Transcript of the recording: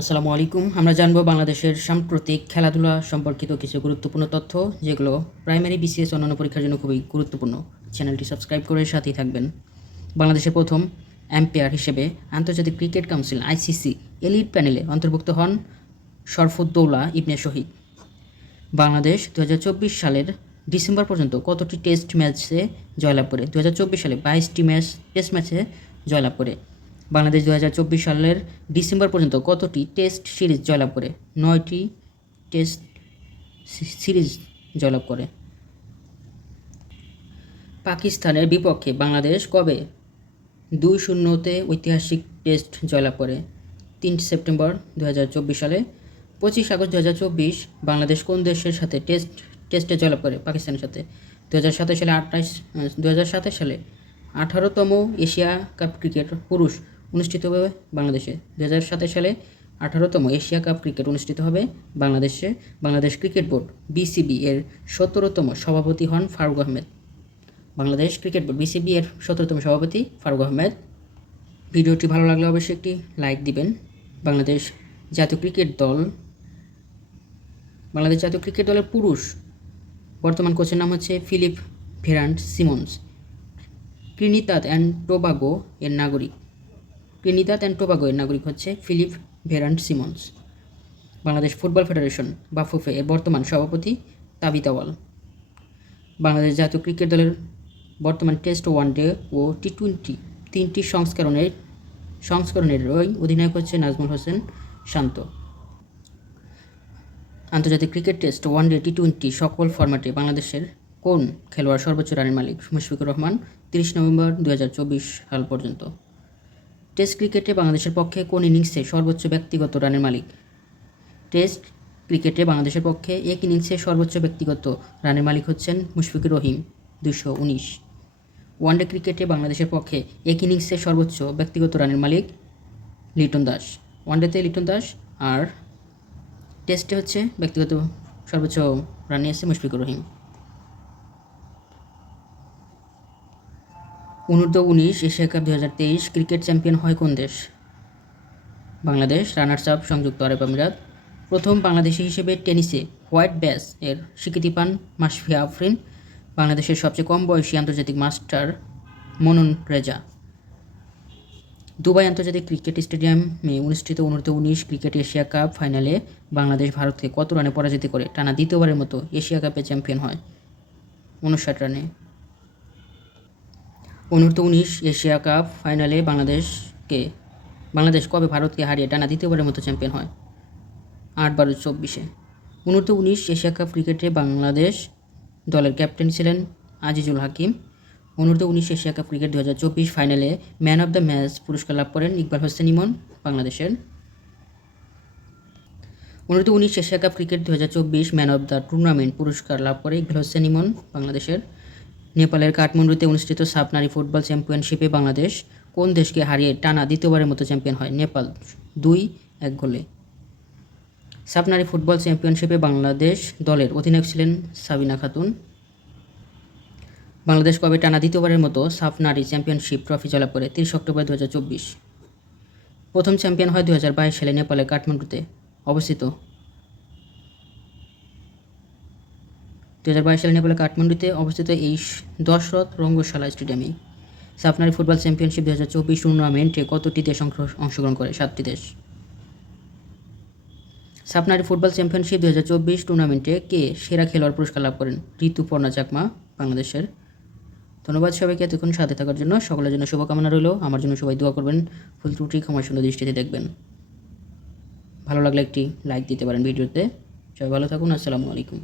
আসসালামু আলাইকুম। আমরা জানব বাংলাদেশের সাম্প্রতিক খেলাধুলা সম্পর্কিত কিছু গুরুত্বপূর্ণ তথ্য, যেগুলো প্রাইমারি বিসিএস অন্যান্য পরীক্ষার জন্য খুবই গুরুত্বপূর্ণ। চ্যানেলটি সাবস্ক্রাইব করে সাথেই থাকবেন। বাংলাদেশের প্রথম অ্যাম্পায়ার হিসেবে আন্তর্জাতিক ক্রিকেট কাউন্সিল, আইসিসি, এলিট প্যানেলে অন্তর্ভুক্ত হন শরফুদ্দৌলা ইবনে শহীদ। বাংলাদেশ দু হাজার চব্বিশ সালের ডিসেম্বর পর্যন্ত কতটি টেস্ট ম্যাচে জয়লাভ করে? দু হাজার চব্বিশ সালে বাইশটি ম্যাচ, টেস্ট ম্যাচে জয়লাভ করে। বাংলাদেশ দু হাজার চব্বিশ সালের ডিসেম্বর পর্যন্ত কতটি টেস্ট সিরিজ জয়লাভ করে? নয়টি টেস্ট সিরিজ জয়লাভ করে। পাকিস্তানের বিপক্ষে বাংলাদেশ কবে দুই শূন্যতে ঐতিহাসিক টেস্ট জয়লাভ করে? তিন সেপ্টেম্বর দু হাজার চব্বিশ সালে। পঁচিশ আগস্ট দু হাজার চব্বিশ বাংলাদেশ কোন দেশের সাথে টেস্ট, টেস্টে জয়লাভ করে? পাকিস্তানের সাথে। দু সালে আঠাশ দু সালে আঠারোতম এশিয়া কাপ ক্রিকেট পুরুষ অনুষ্ঠিত হবে বাংলাদেশে। দু সালে আঠারোতম এশিয়া কাপ ক্রিকেট অনুষ্ঠিত হবে বাংলাদেশে। বাংলাদেশ ক্রিকেট বোর্ড, বিসিবি এর সতেরোতম সভাপতি হন Faruk Ahmed. Bangladesh cricket board, BCB এর সতেরোতম সভাপতি ফারুক আহমেদ। ভিডিওটি ভালো লাগলে অবশ্যই একটি লাইক দিবেন। বাংলাদেশ জাতীয় ক্রিকেট দল, বাংলাদেশ জাতীয় ক্রিকেট দলের পুরুষ। বর্তমান কোচের নাম হচ্ছে Philip Verant Simmons. Trinidad and Tobago এর নাগরিক। ট্রিনিতাদ অ্যান্ড টোবাগো এর নাগরিক হচ্ছে Philip Verant Simmons Bangladesh football federation বা ফুফে এর বর্তমান সভাপতি তাবিতাওয়াল বাংলাদেশ জাতীয় ক্রিকেট দলের বর্তমান টেস্ট ওয়ানডে ও টি টোয়েন্টি তিনটি সংস্করণের সংস্করণের ওই অধিনায়ক হচ্ছে নাজমুল হোসেন শান্ত। আন্তর্জাতিক cricket test one day T twenty সকল ফরম্যাটে বাংলাদেশের কোন খেলোয়াড় সর্বোচ্চ রানের মালিক? মুশফিকুর রহমান, তিরিশ নভেম্বর দু হাজার চব্বিশ সাল পর্যন্ত। টেস্ট ক্রিকেটে বাংলাদেশের পক্ষে কোন ইনিংসে সর্বোচ্চ ব্যক্তিগত রানের মালিক? টেস্ট ক্রিকেটে বাংলাদেশের পক্ষে এক ইনিংসে সর্বোচ্চ ব্যক্তিগত রানের মালিক হচ্ছেন মুশফিকুর রহিম দুশো উনিশ। ওয়ানডে ক্রিকেটে বাংলাদেশের পক্ষে এক ইনিংসে সর্বোচ্চ ব্যক্তিগত রানের মালিক লিটন দাস। ওয়ানডেতে লিটন দাস আর টেস্টে হচ্ছে ব্যক্তিগত সর্বোচ্চ রান নিয়েছে মুশফিকুর রহিম। অনূর্ধ্ব উনিশ এশিয়া কাপ দু হাজার তেইশ ক্রিকেট চ্যাম্পিয়ন হয় কোন দেশ? বাংলাদেশ, রানার্স আপ, সংযুক্ত আরব আমিরাত। প্রথম বাংলাদেশি হিসেবে টেনিসে হোয়াইট ব্যাস এর স্বীকৃতি পান মাসফিয়া আফরিন, বাংলাদেশের সবচেয়ে কম বয়সী আন্তর্জাতিক মাস্টার মনন রেজা। দুবাই আন্তর্জাতিক ক্রিকেট স্টেডিয়ামে অনুষ্ঠিত অনূর্ধ্ব উনিশ ক্রিকেট এশিয়া কাপ ফাইনালে বাংলাদেশ ভারতকে কত রানে পরাজিত করে টানা দ্বিতীয়বারের মতো এশিয়া কাপে চ্যাম্পিয়ন হয়? উনষাট রানে। অনূর্ধ্ব উনিশ এশিয়া কাপ ফাইনালে বাংলাদেশকে, বাংলাদেশ কবে ভারতকে হারিয়ে টানা দ্বিতীয়বারের মতো চ্যাম্পিয়ন হয়? আট বারো চব্বিশে। অনূর্ধ্ব উনিশ এশিয়া কাপ ক্রিকেটে বাংলাদেশ দলের ক্যাপ্টেন ছিলেন আজিজুল হাকিম। অনূর্ধ্ব উনিশ এশিয়া কাপ ক্রিকেট দু হাজার চব্বিশ ফাইনালে ম্যান অফ দ্য ম্যাচ পুরস্কার লাভ করেন ইকবাল হোসেন ইমন, বাংলাদেশের। অনূর্ধ্ব উনিশ এশিয়া কাপ ক্রিকেট দু হাজার চব্বিশ ম্যান অফ দ্য টুর্নামেন্ট পুরস্কার লাভ করে ইকবাল হোসেন ইমন, বাংলাদেশের। নেপালের কাঠমান্ডুতে অনুষ্ঠিত সাপ নারী ফুটবল চ্যাম্পিয়নশিপে বাংলাদেশ কোন দেশকে হারিয়ে টানা দ্বিতীয়বারের মতো চ্যাম্পিয়ন হয়? নেপাল দুই, এক গোলে। সাপ নারী ফুটবল চ্যাম্পিয়নশিপে বাংলাদেশ দলের অধিনায়ক ছিলেন সাবিনা খাতুন। বাংলাদেশ কবে টানা দ্বিতীয়বারের মতো সাফ নারী চ্যাম্পিয়নশিপ ট্রফি জয়লাভ করে? তিরিশ অক্টোবর দু হাজার চব্বিশ। প্রথম চ্যাম্পিয়ন হয় দু হাজার বাইশ সালে নেপালের কাঠমান্ডুতে অবস্থিত দু হাজার বাইশ সালে নেপালের কাঠমান্ডুতে অবস্থিত এই দশরথ রঙ্গশালা স্টেডিয়ামে সাফ নারী ফুটবল চ্যাম্পিয়নশিপ দু হাজার চব্বিশ টুর্নামেন্টে কতটি দেশ অংশগ্রহণ করে? সাতটি দেশ। সাফ নারী ফুটবল চ্যাম্পিয়নশিপ দু হাজার চব্বিশ টুর্নামেন্টে কে সেরা খেলোয়াড় পুরস্কার লাভ করেন? ঋতুপর্ণা চাকমা, বাংলাদেশের। ধন্যবাদ সবাইকে এতক্ষণ সাথে থাকার জন্য। সকলের জন্য শুভকামনা রইল। আমার জন্য সবাই দোয়া করবেন। ফুল ত্রুটি ক্ষমার সুন্দর দৃষ্টিতে দেখবেন। ভালো লাগলে একটি লাইক দিতে পারেন ভিডিওতে। সবাই ভালো থাকুন। আসসালামু আলাইকুম।